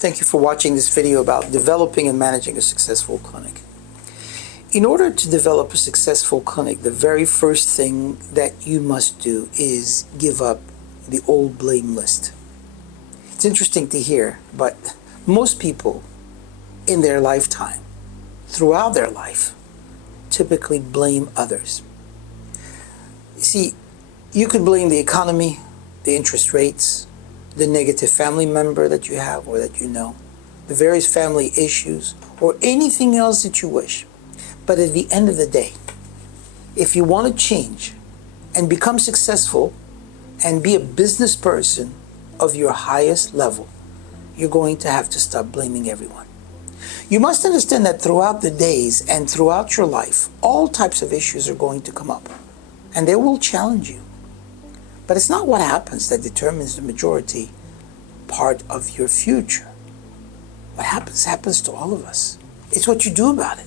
Thank you for watching this video about developing and managing a successful clinic. In order to develop a successful clinic, the very first thing that you must do is give up the old blame list. It's interesting to hear, but most people in their lifetime, throughout their life, typically blame others. You see, you could blame the economy, the interest rates, the negative family member that you have or that you know, the various family issues, or anything else that you wish. But at the end of the day, if you want to change and become successful and be a business person of your highest level, you're going to have to stop blaming everyone. You must understand that throughout the days and throughout your life, all types of issues are going to come up, and they will challenge you. But it's not what happens that determines the majority part of your future. What happens to all of us. It's what you do about it.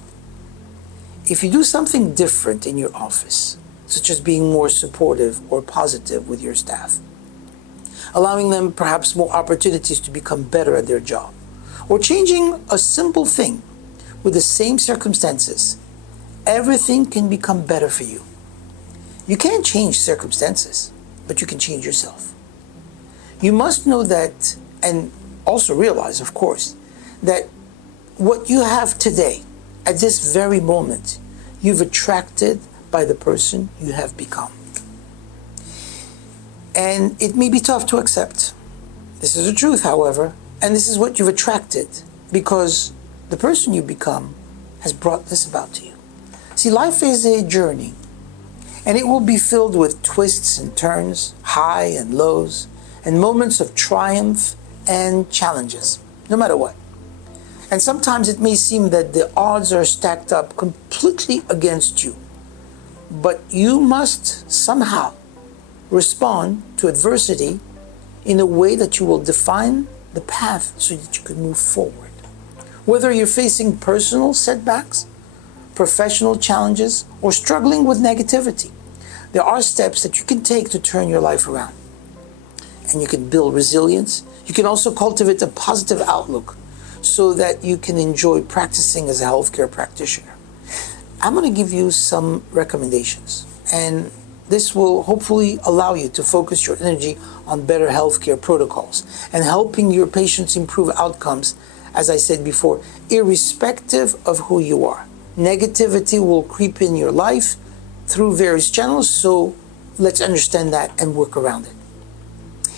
If you do something different in your office, such as being more supportive or positive with your staff, allowing them perhaps more opportunities to become better at their job, or changing a simple thing with the same circumstances, everything can become better for you. You can't change circumstances, but you can change yourself. You must know that, and also realize, of course, that what you have today, at this very moment, you've attracted by the person you have become. And it may be tough to accept. This is the truth, however, and this is what you've attracted because the person you become has brought this about to you. See, life is a journey, and it will be filled with twists and turns, high and lows, and moments of triumph and challenges, no matter what. And sometimes it may seem that the odds are stacked up completely against you, but you must somehow respond to adversity in a way that you will define the path so that you can move forward. Whether you're facing personal setbacks, professional challenges, or struggling with negativity, there are steps that you can take to turn your life around. And you can build resilience. You can also cultivate a positive outlook so that you can enjoy practicing as a healthcare practitioner. I'm going to give you some recommendations, and this will hopefully allow you to focus your energy on better healthcare protocols and helping your patients improve outcomes, as I said before, irrespective of who you are. Negativity will creep in your life through various channels, so let's understand that and work around it.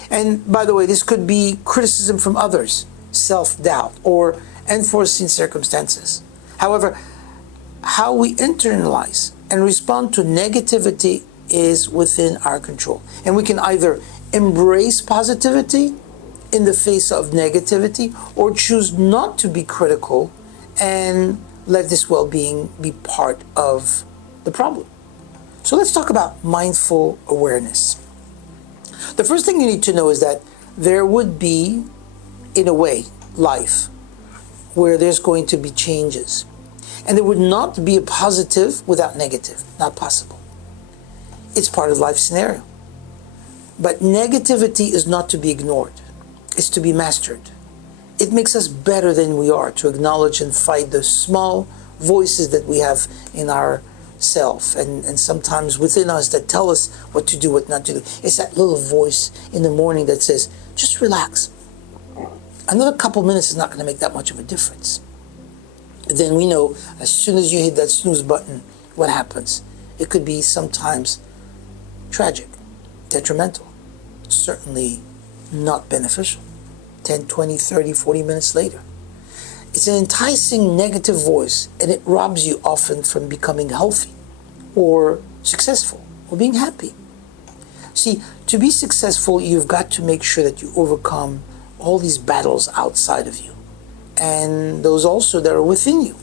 And by the way, this could be criticism from others, self-doubt, or unforeseen circumstances. However, how we internalize and respond to negativity is within our control. And we can either embrace positivity in the face of negativity or choose not to be critical and let this well-being be part of the problem. So let's talk about mindful awareness. The first thing you need to know is that there would be, in a way, life where there's going to be changes. And there would not be a positive without negative. Not possible. It's part of life scenario. But negativity is not to be ignored. It's to be mastered. It makes us better than we are to acknowledge and fight the small voices that we have in our self and sometimes within us that tell us what to do, what not to do. It's that little voice in the morning that says, just relax. Another couple minutes is not going to make that much of a difference. But then we know as soon as you hit that snooze button, what happens? It could be sometimes tragic, detrimental, certainly not beneficial. 10, 20, 30, 40 minutes later. It's an enticing negative voice, and it robs you often from becoming healthy or successful or being happy. See, to be successful, you've got to make sure that you overcome all these battles outside of you and those also that are within you.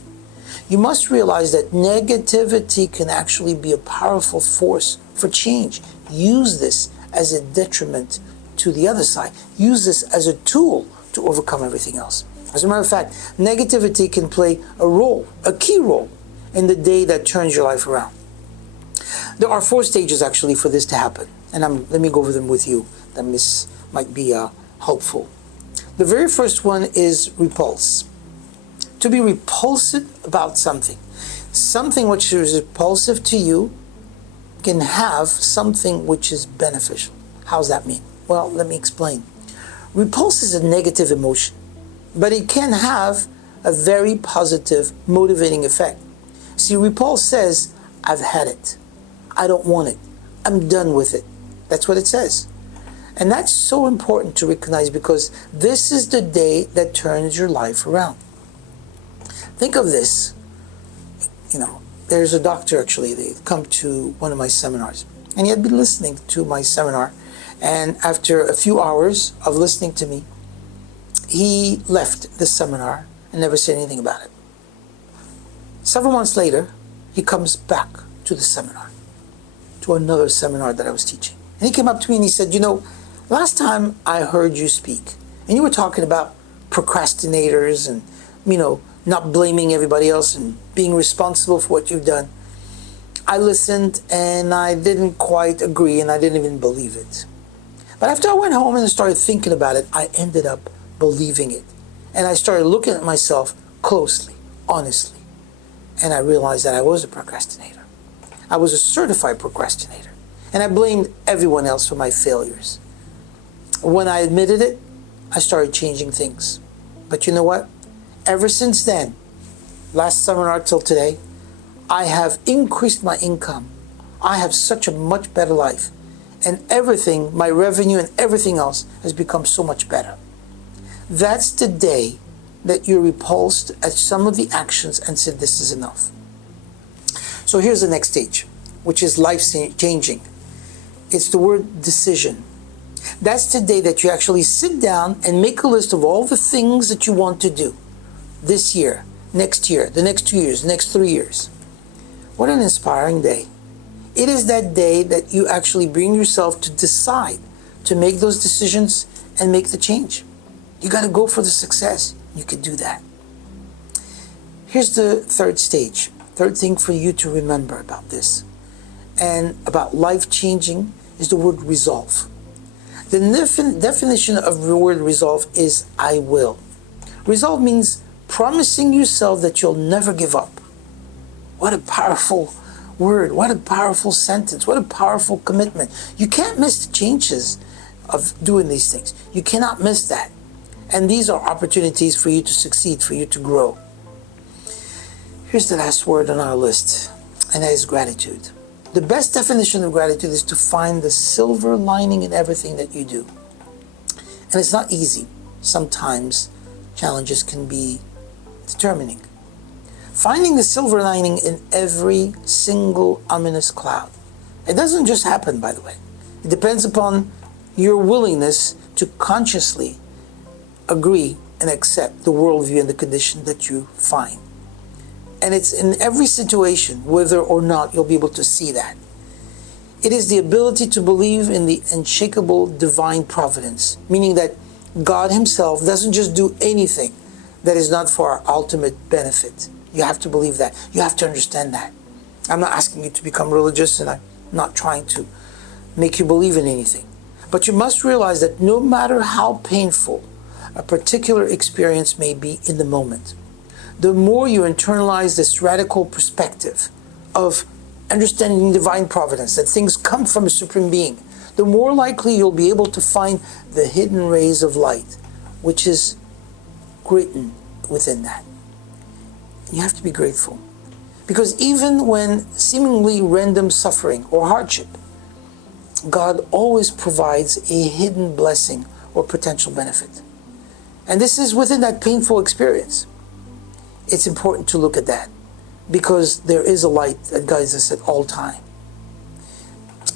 You must realize that negativity can actually be a powerful force for change. Use this as a detriment to the other side. Use this as a tool to overcome everything else. As a matter of fact, negativity can play a role, a key role, in the day that turns your life around. There are 4 stages actually for this to happen, and let me go over them with you. That might be helpful. The very first one is repulse. To be repulsive about something. Something which is repulsive to you can have something which is beneficial. How does that mean? Well, let me explain. Repulse is a negative emotion, but it can have a very positive, motivating effect. See, repulse says, I've had it. I don't want it. I'm done with it. That's what it says. And that's so important to recognize, because this is the day that turns your life around. Think of this. There's a doctor, actually, they come to one of my seminars, and he had been listening to my seminar, and after a few hours of listening to me, he left the seminar and never said anything about it. Several months later, he comes back to the seminar, to another seminar that I was teaching. And he came up to me and he said, last time I heard you speak, and you were talking about procrastinators and, not blaming everybody else and being responsible for what you've done. I listened and I didn't quite agree, and I didn't even believe it. But after I went home and started thinking about it, I ended up believing it. And I started looking at myself closely, honestly. And I realized that I was a procrastinator. I was a certified procrastinator. And I blamed everyone else for my failures. When I admitted it, I started changing things. But you know what? Ever since then, last seminar till today, I have increased my income. I have such a much better life. And everything, my revenue and everything else has become so much better. That's the day that you're repulsed at some of the actions and said, this is enough. So here's the next stage, which is life-changing. It's the word decision. That's the day that you actually sit down and make a list of all the things that you want to do this year, the next 2 years, the next 3 years. What an inspiring day. It is that day that you actually bring yourself to decide to make those decisions and make the change. You got to go for the success. You can do that. Here's the third stage, third thing for you to remember about this and about life-changing is the word resolve. The definition of the word resolve is I will. Resolve means promising yourself that you'll never give up. What a powerful word. What a powerful sentence. What a powerful commitment. You can't miss the chances of doing these things. You cannot miss that. And these are opportunities for you to succeed, for you to grow. Here's the last word on our list, and that is gratitude. The best definition of gratitude is to find the silver lining in everything that you do. And it's not easy. Sometimes challenges can be determining. Finding the silver lining in every single ominous cloud. It doesn't just happen, by the way. It depends upon your willingness to consciously agree and accept the worldview and the condition that you find. And it's in every situation, whether or not you'll be able to see that. It is the ability to believe in the unshakable divine providence, meaning that God himself doesn't just do anything that is not for our ultimate benefit. You have to believe that. You have to understand that. I'm not asking you to become religious, and I'm not trying to make you believe in anything. But you must realize that no matter how painful a particular experience may be in the moment, the more you internalize this radical perspective of understanding divine providence, that things come from a supreme being, the more likely you'll be able to find the hidden rays of light, which is written within that. You have to be grateful. Because even when seemingly random suffering or hardship, God always provides a hidden blessing or potential benefit. And this is within that painful experience. It's important to look at that, because there is a light that guides us at all time.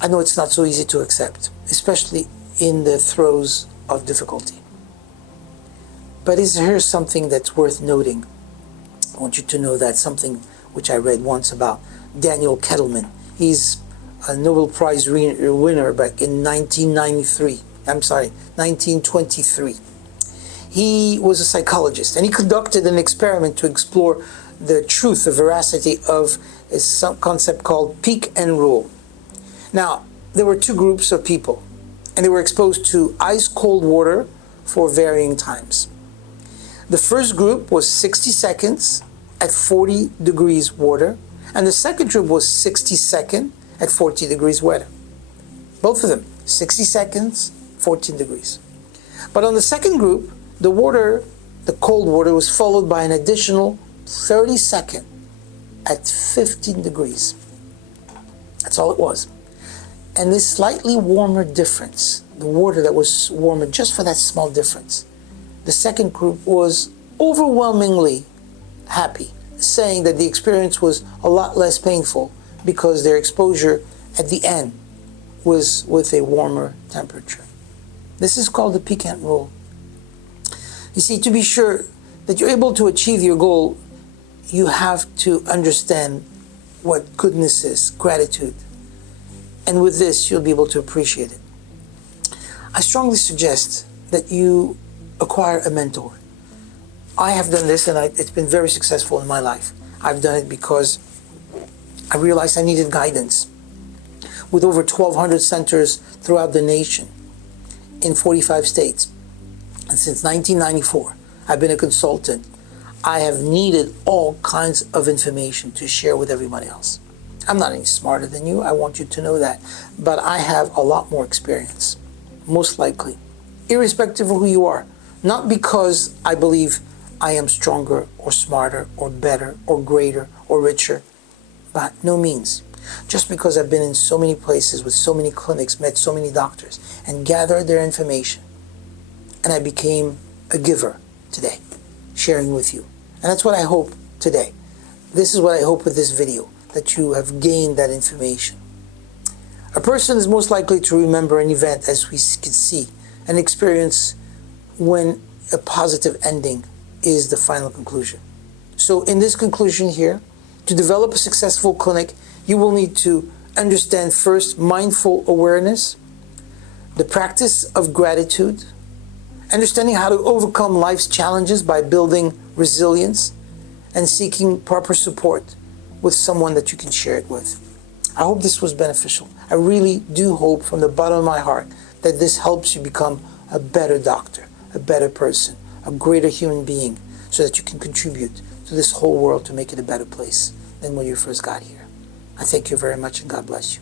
I know it's not so easy to accept, especially in the throes of difficulty. But here's something that's worth noting. I want you to know that something which I read once about Daniel Kettleman. He's a Nobel Prize winner back in 1923. He was a psychologist, and he conducted an experiment to explore the truth, the veracity of a concept called peak and rule. Now, there were two groups of people, and they were exposed to ice-cold water for varying times. The first group was 60 seconds at 40 degrees water, and the second group was 60 seconds at 40 degrees water. Both of them, 60 seconds, 14 degrees. But on the second group, the water, the cold water, was followed by an additional 30 seconds at 15 degrees. That's all it was. And this slightly warmer difference, the water that was warmer just for that small difference, the second group was overwhelmingly happy, saying that the experience was a lot less painful because their exposure at the end was with a warmer temperature. This is called the piquant rule. You see, to be sure that you're able to achieve your goal, you have to understand what goodness is, gratitude. And with this, you'll be able to appreciate it. I strongly suggest that you acquire a mentor. I have done this, and it's been very successful in my life. I've done it because I realized I needed guidance. With over 1,200 centers throughout the nation, in 45 states, and since 1994, I've been a consultant. I have needed all kinds of information to share with everybody else. I'm not any smarter than you, I want you to know that, but I have a lot more experience, most likely, irrespective of who you are. Not because I believe I am stronger or smarter or better or greater or richer, by no means. Just because I've been in so many places with so many clinics, met so many doctors, and gathered their information, and I became a giver today, sharing with you. And that's what I hope today. This is what I hope with this video, that you have gained that information. A person is most likely to remember an event, as we can see, an experience when a positive ending is the final conclusion. So in this conclusion here, to develop a successful clinic, you will need to understand first mindful awareness, the practice of gratitude, understanding how to overcome life's challenges by building resilience, and seeking proper support with someone that you can share it with. I hope this was beneficial. I really do hope from the bottom of my heart that this helps you become a better doctor, a better person, a greater human being, so that you can contribute to this whole world to make it a better place than when you first got here. I thank you very much, and God bless you.